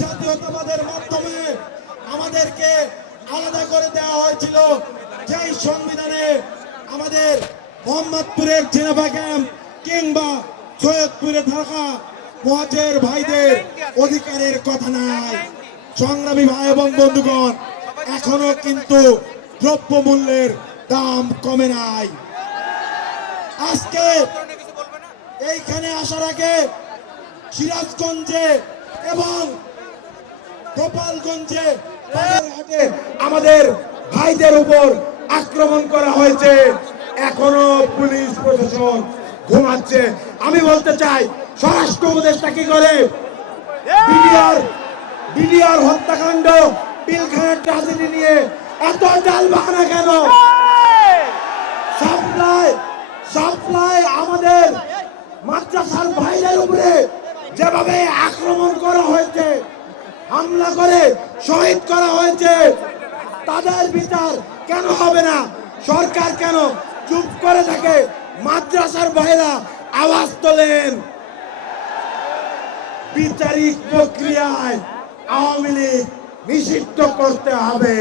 জাতীয়তাবাদের মাধ্যমে আমাদেরকে আলাদা করে দেওয়া হয়েছিল, যেই সংবিধানে আমাদের মোহাম্মদপুরের জেনেভা ক্যাম্প কিংবা সৈয়দপুরে থাকা মুহাজির ভাইদের অধিকারের কথা নাই। সংগ্রামী ভাই এবং বন্ধুগণ, এখনো কিন্তু দ্রব্যমূল্যের দাম কমে নাই। আজকে এইখানে আসার আগে সিরাজগঞ্জে এবং গোপালগঞ্জে আমাদের ভাইদের উপর আক্রমণ করা হয়েছে, এখনো পুলিশ প্রশাসন ঘুমাচ্ছে। আমি বলতে চাই, স্বরাষ্ট্র উপদেষ্টা কি করে বিডিআর হত্যাকাণ্ড, পিলখানার ট্রাজেডি নিয়ে এত ডাল বাহানা কেন? সাপ্লাই আমাদের মাদ্রাসার ভাইদের উপরে যেভাবে আক্রমণ করা হয়েছে, হামলা করে শহীদ করা হয়েছে, তাদের বিচার কেন হবে না? সরকার কেন চুপ করে থাকে? মাদ্রাসার ভাইরা আওয়াজ তোলেন। বিচারিক প্রক্রিয়ায় আওয়ামী লীগ নিষিদ্ধ করতে হবে।